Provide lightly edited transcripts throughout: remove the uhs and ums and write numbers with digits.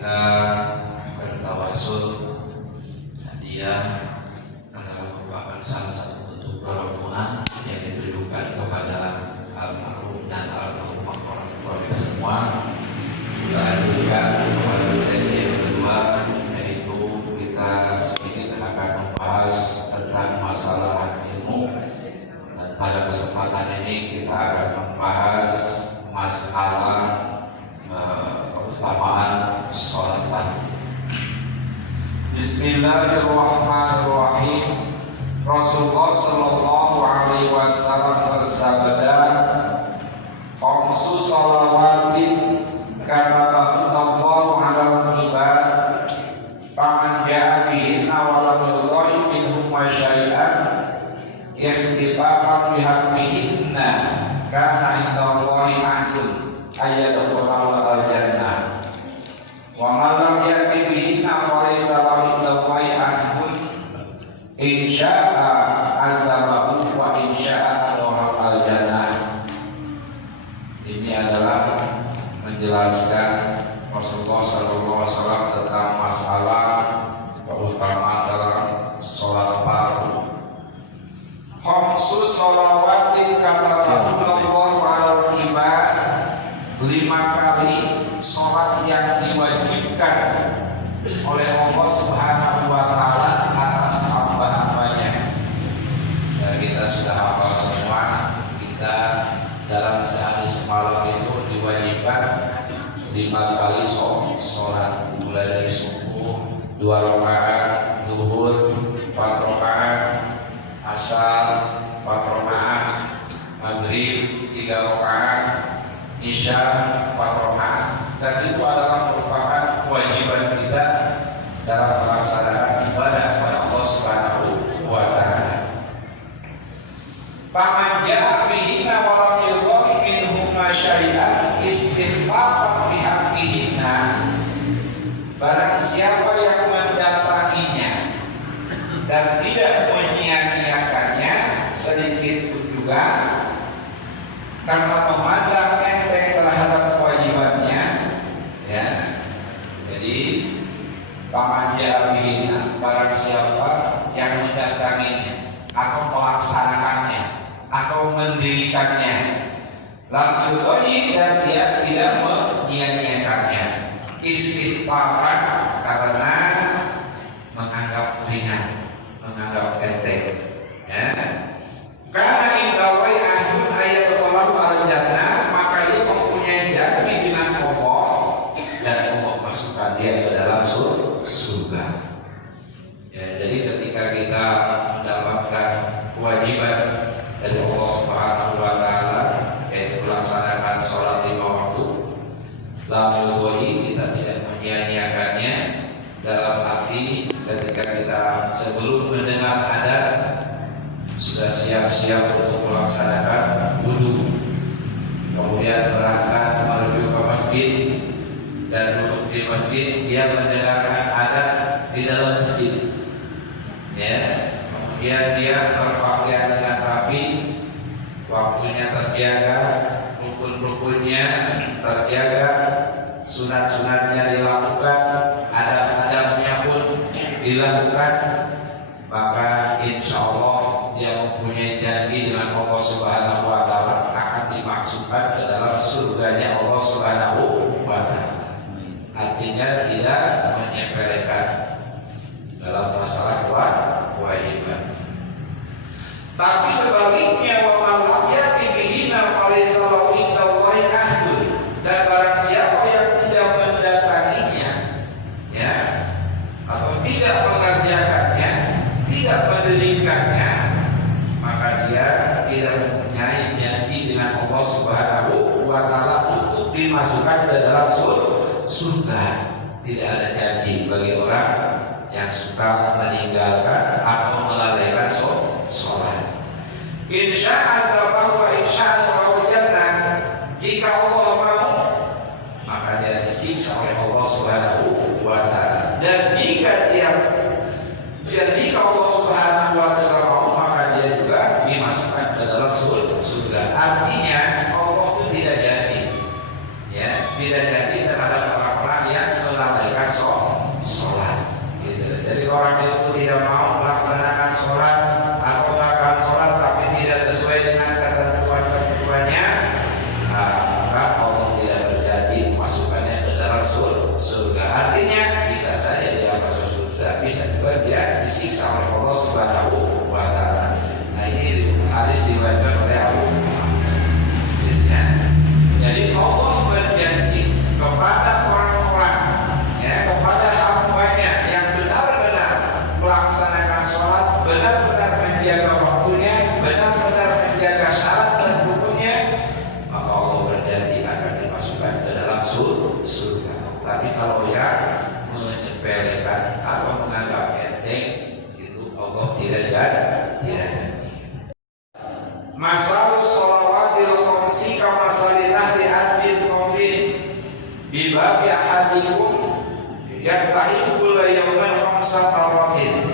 kita bertawasul. Dia adalah merupakan salah satu bentuk permohonan yang ditujukan kepada almarhum dan almarhumah orang tua kita semua. Kita ajukan kepada sesi yang kedua, yaitu kita sedikit akan membahas tentang masalah ilmu. Dan pada kesempatan ini kita akan membahas masalah keutamaan sholat pagi. Bismillahirrahmanirrahim. Rasulullah sallallahu alaihi wasallam bersabda, "Khamsu shalawatin kataballahu 'alal ibad, faman ja'a bihinna wa lam yudhi minhum syai'an ikhtifafan bihaqqihinna kana indallahi ahdun ayyadkhulul jannah. Wa man lam ya'ti bihinna fa laysa lahu indallahi ahdun insya'a azabahu wa insya'a adkhalal jannah." Ini adalah menjelaskan Rasulullah SAW tentang masalah keutamaan dalam sholat fardu. Khamsu shalawatin kataballahu 'alal ibad, 5 kali sholat yang diwajibkan oleh Allah Subhanahu wa Ta'ala atas hamba-hambanya. Dan kita sudah hafal semua, kita dalam sehari semalam itu diwajibkan 5 kali sholat, mulai dari subuh 2 rakaat, zuhur 4 rakaat, asar 4 rakaat, maghrib 3 rakaat, isya 4 rakaat. Dan itu adalah merupakan kewajiban kita dalam melaksanakan ibadah kepada Allah Subhanahu wa Ta'ala. Faman ja'a bihinna wa lam yudhi minhum syai'an istighfafan bihaqqihinna, barang siapa yang mendatanginya dan tidak menyia-nyiakannya sedikit pun juga karena memandang enteng terhadap kewajibannya, ya. Jadi faman ja'a bihinna, barang siapa yang mendatanginya atau melaksanakannya atau mendirikannya, lam yudhi, dan dia tidak menyia-nyiakannya, istighfafan karena menganggap ringan, menganggap enteng, ya. Karena indallahi ahdun ayyadkhulul jannah, maka ia mempunyai janji dengan Allah dan Allah masukkan dia ke dalam surga. Ya, jadi ketika kita mendapatkan kewajiban dari Allah Subhanahu wa Ta'ala, yaitu melaksanakan sholat 5 waktu, lam yudhi, kita tidak menyia-nyiakannya, dalam arti ketika kita sebelum mendengar adzan sudah siap-siap untuk melaksanakan wudu, kemudian berangkat menuju ke masjid dan duduk di masjid, dia mendengarkan adzan di dalam masjid, ya. Kemudian dia berpakaian dengan rapi, waktunya terjaga, rukun-rukunnya terjaga, sunat-sunatnya dilakukan, adab-adabnya pun dilakukan, maka insya Allah dia mempunyai janji dengan Allah Subhanahu wa Ta'ala akan dimasukkan ke dalam surganya Allah Subhanahu wa Ta'ala. Artinya tidak menyepelekan dalam masalah kewajiban. Tapi sebaliknya, wa man lam ya'ti bihinna falaysa lahu indallahi ahdun, dan barang siapa yang tidak mendatanginya, ya, atau tidak mengerjakannya, tidak mendirikannya, maka dia tidak mempunyai janji dengan Allah Subhanahu wa Ta'ala untuk dimasukkan ke dalam surga. Tidak ada janji bagi orang yang suka meninggalkan atau melalaikan sholat. Insya'a azabahu wa insya'a adkhalal jannah, jika Allah mau maka dia disiksa oleh Allah Subhanahu wa Ta'ala, dan jika Allah Subhanahu wa Ta'ala mau maka dia juga dimasukkan ke dalam surga. Artinya Allah itu tidak janji, ya, tidak janji terhadap orang-orang yang melalaikan atau yang menyepelekan atau menganggap enteng, itu Allah tidak jadi. Masalul shalawatil khamsi kamasalillah di admin qawmin bibabi ahadikum yaktahi kula yawman khamsa tawakin.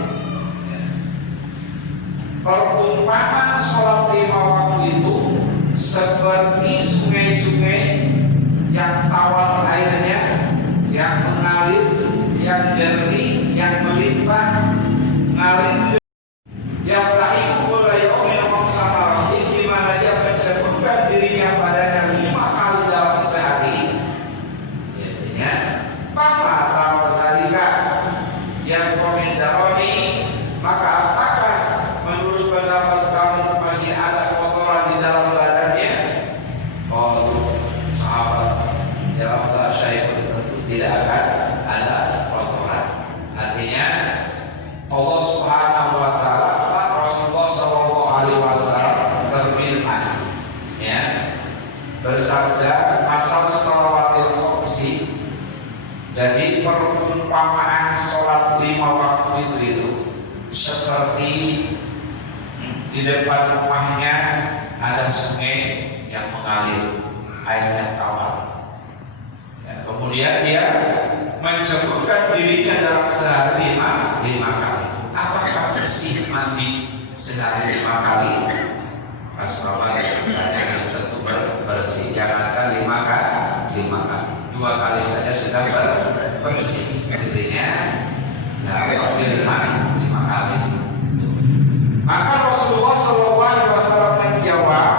Perumpamaan sholat 5 waktu itu seperti sungai-sungai yang tawar airnya, yang mengalir, yang jernih, yang melimpah, ngalir. Yang lain mulai omong sama roti, di mana dia mencukupkan dirinya padanya 5 kali dalam sehari. Artinya, papa tahu tadi yang komentaroni, maka apakah menurut pendapat kamu masih ada kotoran di dalam badannya? Oh, sahabat, jawablah saya tentu tidak akan ada kotoran. Artinya, Allah Subhanahu wa Ta'ala, Rasulullah Sallallahu Alaihi Wasallam berfirman, ya, bersabda, asal shalawatil khamsi. Jadi perumpamaan sholat 5 waktu itu seperti di depan rumahnya ada sungai yang mengalir, airnya tawar. Ya, kemudian dia mencukupkan dirinya dalam sehari 5 kali. Apakah bersih mandi sehari 5 kali? Pas bapak tanya, tentu bersih. Jangankan 5 kali, 2 kali saja sudah bersih. Intinya, nah, 5 kali. Maka Rasulullah Sallallahu Alaihi Wasallam menjawab,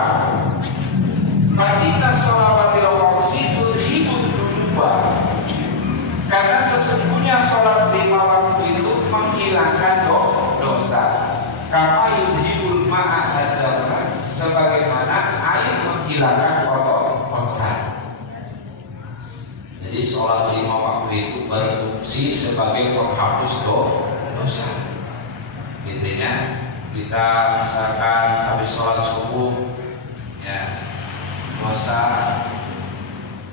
"Fa'inna shalawatil khamsi tudhibud dunuba." Karena sesungguhnya sholat 5 waktu itu menghilangkan dosa. Kama yudhibul ma'a adzabra, sebagaimana air menghilangkan kotoran. Jadi sholat 5 waktu itu berfungsi sebagai penghapus dosa. Intinya kita misalkan habis sholat subuh, ya, dosa,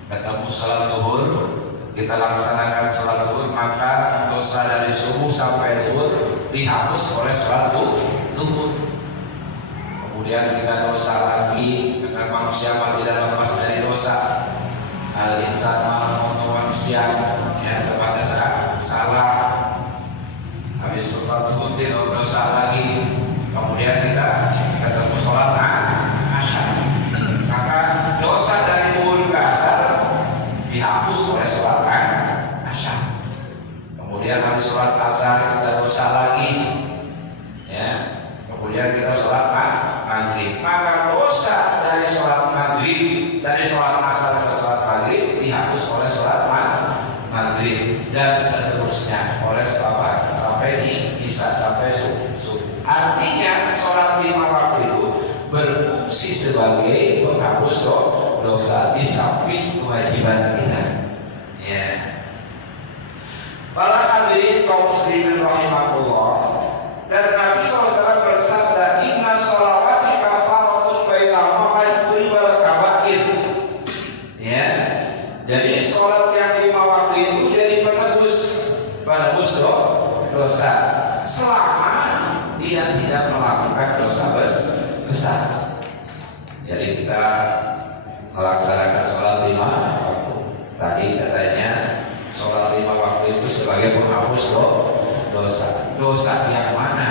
ketemu sholat zuhur, kita laksanakan sholat zuhur, maka dosa dari subuh sampai zuhur dihapus oleh sholat zuhur. Kemudian kita dosa lagi, karena manusia tidak lepas dari dosa. Al-insan manusia, ya, kepada saat salah, habis sholat zuhur tidak dosa lagi. Kemudian kita ketemu sholat asar, maka dosa dari zuhur ke asar dihapus oleh sholat asar. Kemudian habis sholat asar kita dosa lagi, ya. Kemudian kita sholat maghrib, maka dosa dari sholat maghrib, dari sholat asar ke sholat maghrib dihapus oleh sholat maghrib, dan seterusnya oleh sholat sampai di isya, sampai subuh. Artinya sholat 5 waktu itu berfungsi sebagai penghapus dosa di samping kewajiban kita. Ya. Para hadirin kaum muslimin rahimakumullah, dan Nabi SAW bersabda, "Inna sholawati kafaratun bainal majhul wal kabair." Ya. Jadi sholat yang 5 waktu itu jadi penebus dosa selama dia tidak melakukan dosa besar. Jadi kita melaksanakan sholat 5 waktu. Tadi katanya sholat 5 waktu itu sebagai penghapus dosa. Dosa yang mana?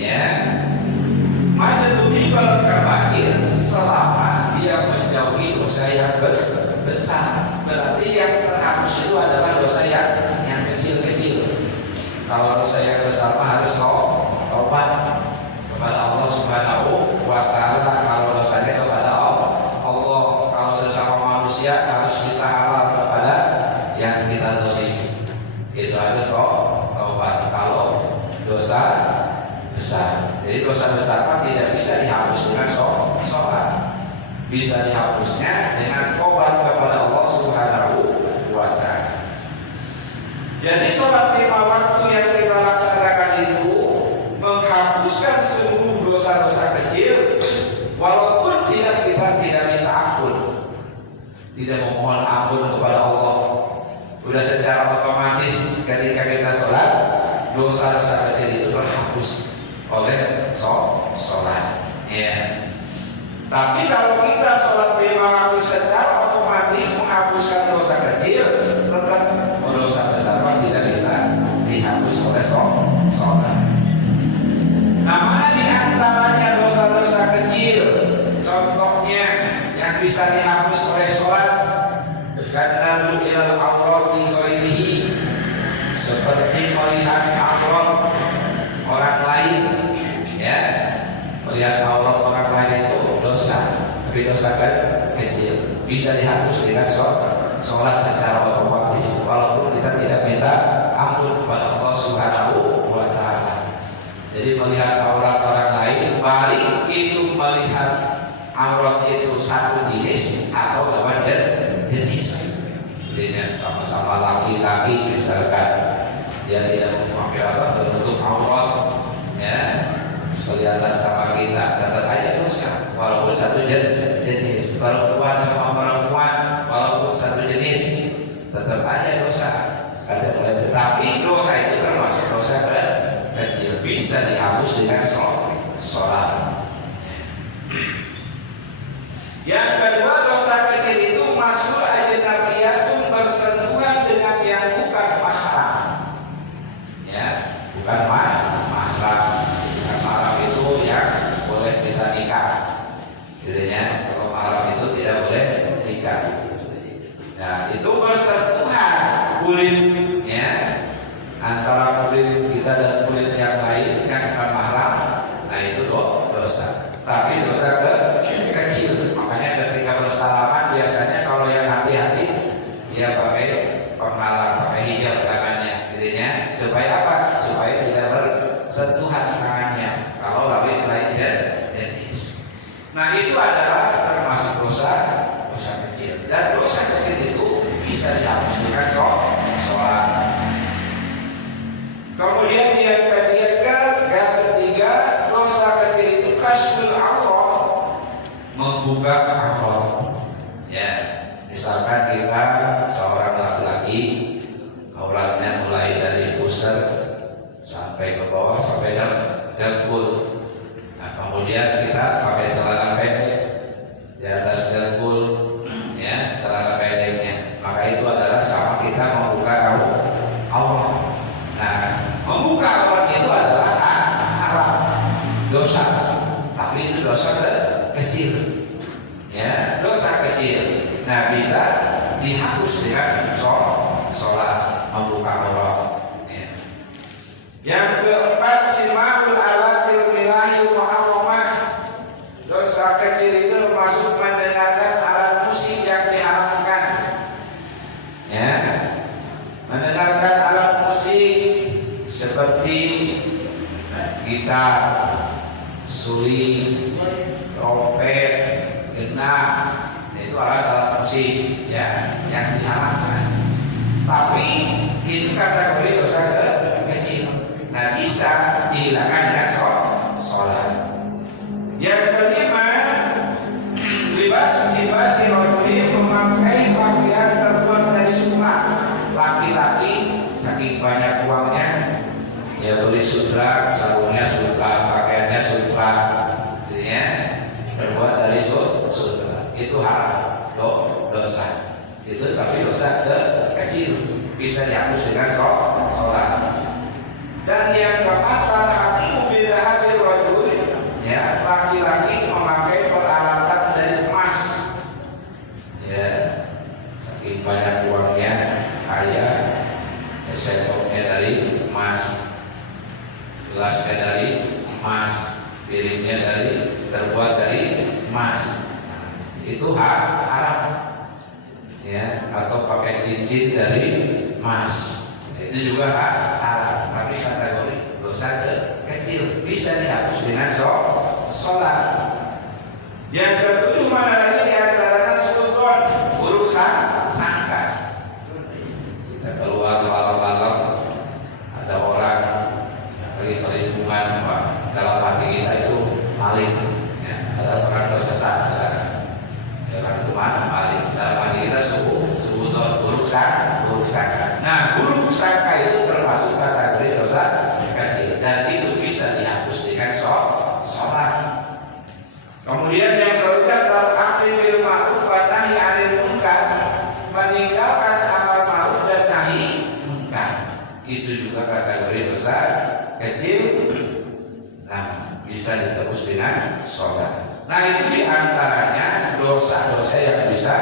Ya, majtuni bal kabair, selama dia menjauhi dosa yang besar. Berarti yang terhapus itu adalah dosa yang kecil-kecil. Kalau dosa yang besar harus taubat kepada Allah Subhanahu wa Ta'ala. Kalau dosanya kepada Allah, kalau sesama manusia harus kita halal kepada yang kita zalimi. Itu harus taubat kalau dosa besar. Jadi dosa besar tidak bisa dihapus dengan sholat. Bisa dihapusnya dengan taubat kepada Allah Subhanahu wa Ta'ala. Jadi sholat 5 waktu yang kita laksanakan itu menghapuskan seluruh dosa-dosa kecil, walaupun kita tidak minta ampun, tidak memohon ampun kepada Allah. Sudah secara otomatis ketika kita sholat dosa-dosa kecil itu terhapus oleh sholat. Ya. Tapi kalau kita sholat 5 waktu secara otomatis menghapuskan dosa kecil, tetap dosa besar tidak bisa dihapus oleh sholat. Nah, mana di antaranya dosa-dosa kecil? Contohnya yang bisa dihapus oleh sholat, karena ilal awrati ghairihi, seperti melihat aurat orang lain, ya. Melihat aurat orang lain itu dosa, tapi dosa kecil bisa dihapus dengan sholat secara otomatis, walaupun kita tidak minta ampun kepada Allah Subhanahu wa Ta'ala. Jadi melihat aurat orang lain, baik itu melihat aurat itu satu jenis atau lawan jenis. Jadi sama-sama laki-laki misalkan dia tidak memakai tertutup aurat, ya, kelihatan sama kita, tetap aja dosa walaupun satu jenis. Perempuan sama perempuan walaupun satu jenis, tetap aja dosa. Tapi dosa itu termasuk dosa kecil, bisa dihapus dengan sholat. Yang kedua, dosa kecil itu masuk ajnabiyatun, bersentuhan dengan yang bukan mahram. Ya, bukan mahram. Bukan mahram itu yang boleh kita nikah. Jadinya kalau mahram itu tidak boleh nikah. Nah, itu bersentuhan kulitnya antara kulit kita dan kulit yang lain yang bukan mahram. Nah, itu dosa. Tapi dosa kecil. Makanya ketika bersalaman biasanya kalau yang hati-hati dia pakai penghalang, pakai hijab tangannya, jadinya supaya apa? Supaya tidak bersentuhan tangannya kalau lain jenis. Nah, itu adalah termasuk dosa kecil. Dan dosa kecil itu bisa dihapus dengan sholat. Kemudian yang ketiga, dosa kecil itu kasbul aurat, membuka aurat. Ya, misalkan kita seorang laki-laki, auratnya mulai dari pusar sampai ke bawah sampai dengkul. Nah, kemudian kita pakai celana pendek di atas dengkul, ya, celana pendeknya. Maka itu adalah sama kita membuka aurat. Nah, membuka aurat itu adalah haram, dosa. Tapi itu dosa kecil, ya, dosa kecil. Nah, bisa dihapus dengan sholat, membuka aurat. Ya. Yang keempat, sima'ul alatil milahil muharramah. Dosa kecil itu termasuk mendengarkan alat musik yang diharamkan. Ya, mendengarkan alat musik seperti gitar, suling, trompet, genang, itu alat-alat musik, ya, yang diharamkan. Tapi itu kategori dosa kecil. Nah, bisa dihilangkan dengan sholat. Yang kelima, libas memakai pakaian terbuat dari sutra. Laki-laki saking banyak uangnya, ya beli sutra, sabunnya sutra, pakaiannya sutra, ya, terbuat dari sutra. Itu haram, dosa. Itu tapi dosa kecil, bisa dihapus dengan sholat. Dan yang keempat, hatimu bila hadir wajul, ya, laki-laki memakai peralatan dari emas, ya, saking banyak uangnya, kaya, sendoknya dari emas, gelasnya dari emas, piringnya terbuat dari emas. Itu haram, ya, atau pakai cincin dari emas, itu juga haram. Tapi kategori dosa kecil, bisa dihapus dengan sholat. Yang ketujuh, mana lagi di antaranya sudon, urusan sangka. Kita keluar malam-malam, ada orang lagi perhitungan, dalam hati kita itu maling, ya, ada orang tersesat misalnya. Orang itu mana maling, dalam hati kita sudon, urusan. Nah, sangka itu termasuk kategori dosa kecil dan itu bisa dihapus dengan sholat. Kemudian yang selanjutnya al-amri bil ma'ruf wa nahi 'anil munkar, meninggalkan amar ma'ruf dan nahi munkar. Itu juga kategori dosa kecil. Nah, bisa ditebus dengan sholat. Nah, itu diantaranya dosa-dosa yang bisa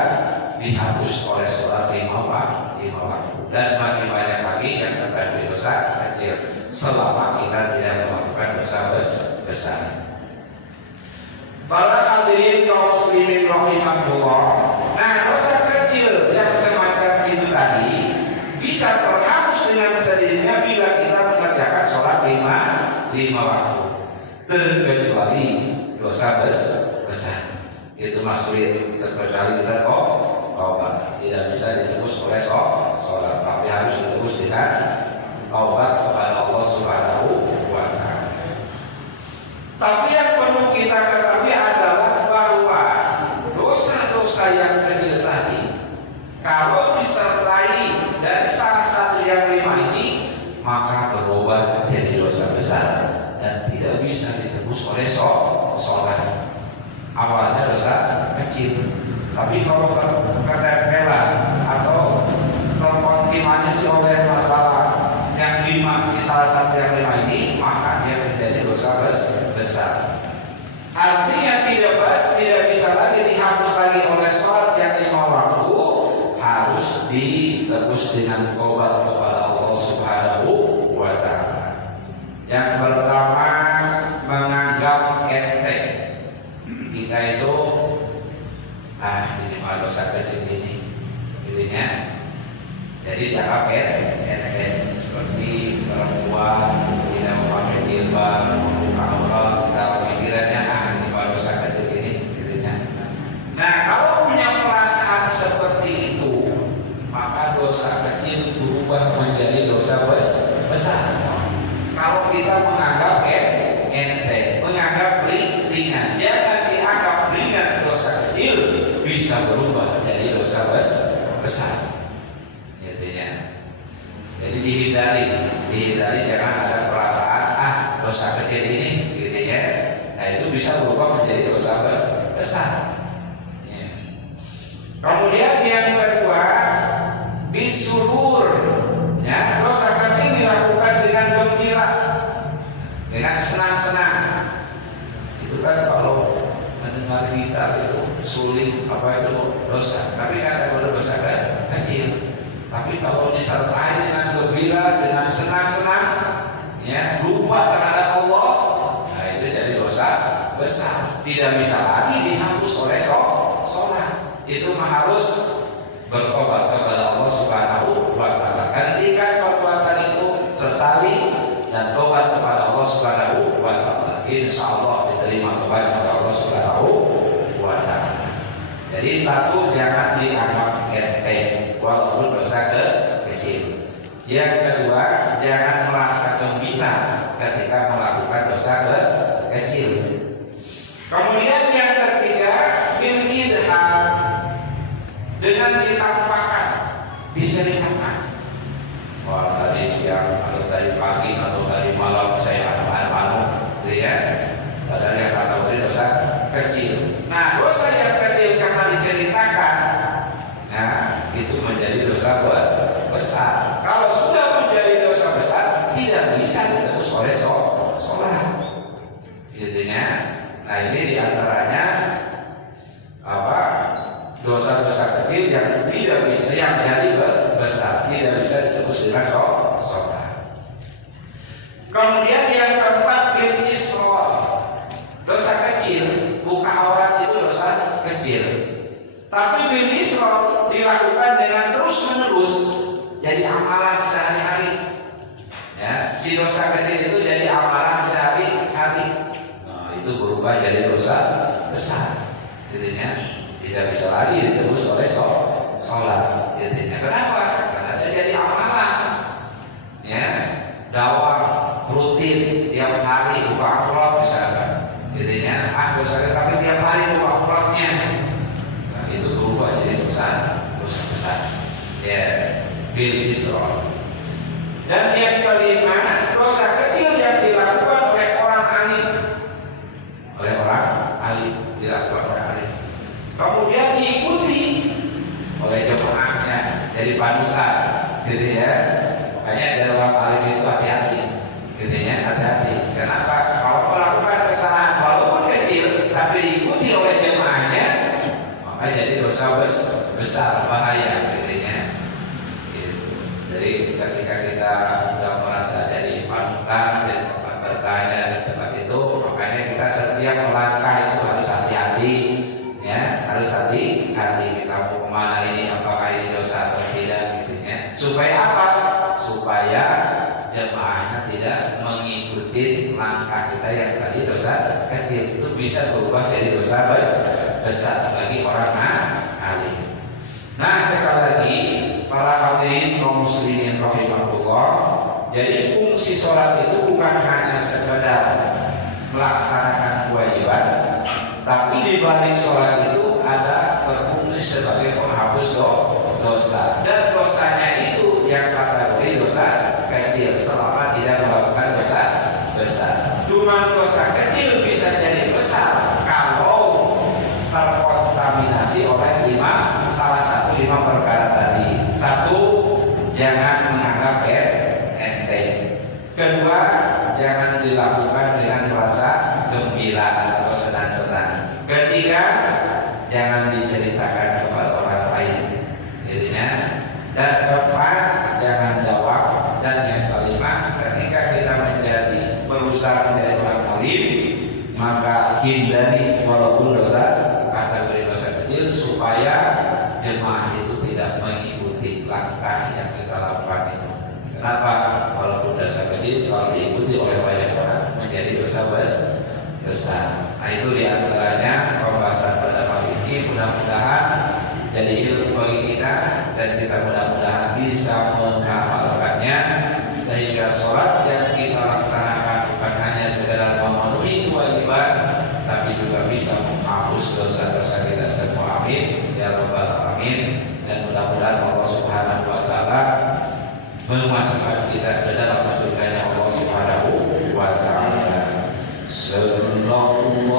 dihapus oleh sholat lima waktu. Dan masih banyak lagi yang kategori dosa kecil selama kita tidak melakukan dosa besar. Para hadirin kaum muslimin rahimahullah. Nah, dosa kecil yang semacam itu tadi bisa terhapus dengan sendirinya bila kita mengerjakan sholat lima waktu, terkecuali dosa besar. Itu maksudnya terkecuali kita taubat, tidak bisa ditebus oleh sholat, tapi harus ditebus dengan taubat kepada Allah Subhanahu wa Ta'ala. Tapi yang perlu kita ketahui adalah bahwa dosa-dosa yang kecil tadi kalau disertai dari salah satu yang lima ini maka berubah menjadi dosa besar dan tidak bisa ditebus oleh sholat. Awalnya dosa kecil, tapi kalau ketempelan atau terkontaminasi oleh masalah yang lima di salah satu yang lima ini maka dia menjadi dosa besar. Artinya tidak bisa lagi dihapus lagi oleh sholat yang lima waktu, harus ditebus dengan taubat kepada Allah Subhanahu wa Ta'ala. Yang pertama, menganggap enteng kita itu ini malah dosa kecil ini, intinya. Jadi dianggap enteng, seperti perempuan tidak memakai jilbab, membuka aurat, dalam pikirannya ini malah dosa kecil ini, intinya. Nah, kalau punya perasaan seperti itu, maka dosa kecil berubah menjadi dosa besar. Kalau kita menganggap enteng, menganggap ringan, jangan dianggap ringan dosa kecil, bisa berubah menjadi dosa besar. Jadi dihindari jangan ada perasaan dosa kecil ini, gitu ya. Nah, itu bisa berubah menjadi dosa besar. Ya. Kemudian yang kedua, bisurur, ya, dosa kecil dilakukan dengan gembira, dengan senang-senang. Itu kan kalau mendengar kita itu sulit apa itu dosa, tapi kata dosa kecil. Tapi kalau disertai dengan gembira, dengan senang-senang, ya, lupa terhadap Allah, nah itu jadi dosa besar. Tidak bisa lagi dihapus oleh sholat. Itu harus bertobat kepada Allah Subhanahu wa Ta'ala. Hentikan perbuatan itu, sesali dan tobat kepada Allah Subhanahu wa Ta'ala. Insya Allah diterima tobat kepada Allah Subhanahu wa Ta'ala. Jadi satu, jangan dianggap enteng walaupun dosa kecil. Yang kedua, jangan merasa gembira ketika melakukan dosa kecil. Kemudian yang ketiga, bil idhar, dengan ditampakkan, diceritakan. Wah, tadi siang atau tadi pagi atau tadi malam saya anu, gitu ya. Padahal yang kategori dosa kecil. Nah, dosa yang kecil karena diceritakan, nah itu menjadi dosa besar. Kalau sudah menjadi dosa besar, tidak bisa ditebus oleh sholat. Intinya, nah ini diantaranya apa? Dosa-dosa kecil yang tidak bisa, yang jadi besar, tidak bisa ditebus dengan sholat. Kemudian yang keempat, bil israr, dosa kecil, buka aurat itu dosa kecil. Tapi bil israr dilakukan dengan terus-menerus, jadi amalan sehari-hari. Ya, si dosa kecil itu jadi amalan sehari-hari. Nah, itu berubah jadi dosa besar. Intinya tidak bisa lagi ditebus oleh sholat. Intinya kenapa? Karena dia jadi amalan. Ya, dakwah rutin tiap hari buka aurat misalkan. Intinya dosa tapi tiap hari buka auratnya. Nah, itu berubah jadi dosa besar. Ya, bil israr. Dan yang kelima, dosa kecil yang dilakukan oleh orang alim. Oleh orang alim, dilakukan oleh alim. Kemudian diikuti oleh jemaahnya, jadi panutan, gitu ya. Makanya dari orang alim itu hati-hati, gitu ya, hati-hati. Kenapa? Kalau melakukan kesalahan walaupun kecil, tapi diikuti oleh jemaahnya, maka jadi dosa besar, bahaya, gitu ya. Jadi ketika kita sudah merasa jadi panutan dan tempat bertanya di tempat itu, makanya kita setiap melangkah itu harus hati-hati, ya, harus hati-hati. Kita mau kemana ini, apakah ini dosa atau tidak, gitu ya. Supaya apa? Supaya jemaahnya tidak mengikuti langkah kita yang tadi dosa kecil, itu bisa berubah jadi dosa besar bagi orang alim. Nah, sekali lagi para hadirin kaum muslimin rahimahullah, jadi fungsi sholat itu bukan hanya sekedar melaksanakan kewajiban, tapi di balik sholat itu ada berfungsi sebagai penghapus dosa, dan dosanya itu yang kategori dosa kecil selama tidak melakukan dosa besar. Cuma dosa kecil bisa jadi besar kalau terkontaminasi oleh salah satu 5 perkara tadi. Satu, jangan menganggap enteng. Kedua, jangan dilakukan dengan rasa gembira atau senang-senang. Ketiga, jangan diceritakan kepada orang lain, intinya. Dan keempat, jangan jawab. Dan yang kelima, ketika kita berusaha menjadi orang alim, maka hindari walaupun dosa kategori dosa kecil, supaya jemaah itu tidak mengikuti langkah yang kita lakukan itu. Kenapa? Walaupun dosa kecil kalau diikuti oleh banyak orang menjadi dosa besar. Nah, itu diantaranya pembahasan pada pagi ini. Mudah-mudahan jadi ilmu bagi kita, dan kita mudah-mudahan bisa mengamalkannya, sehingga sholat yang kita laksanakan bukan hanya sekedar memenuhi kewajiban, tapi juga bisa menghapus dosa-dosa kita semua. Amin ya rabbal alamin. Dan mudah-mudahan Allah Subhanahu wa taala memasukkan kita ke dalam surganya Allah Subhanahu wa taala. Sallallahu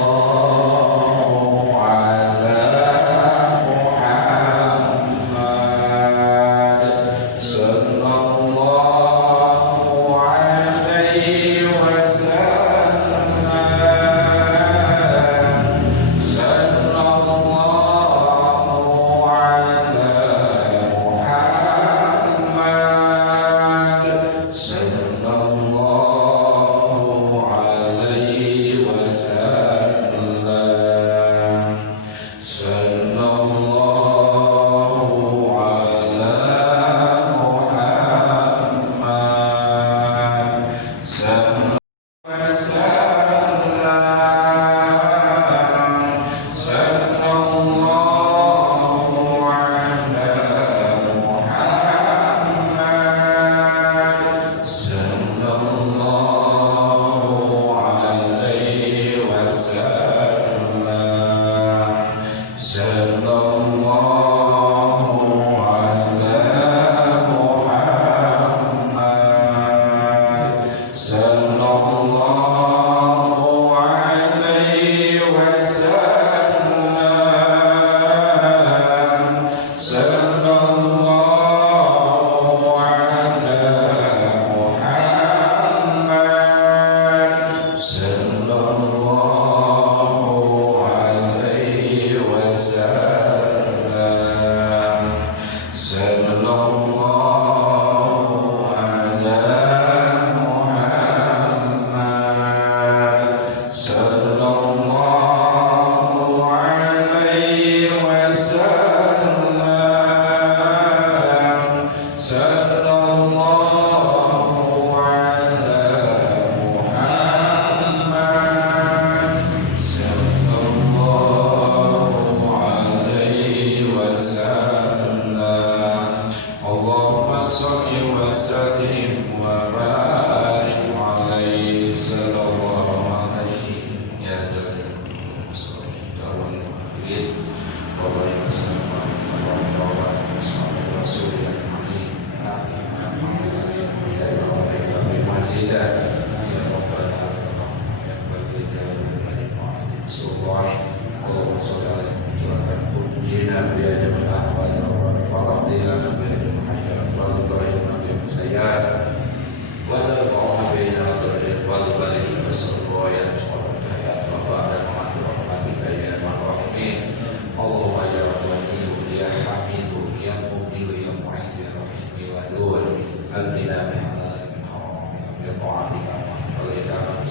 Rasul yang kami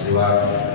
berjuang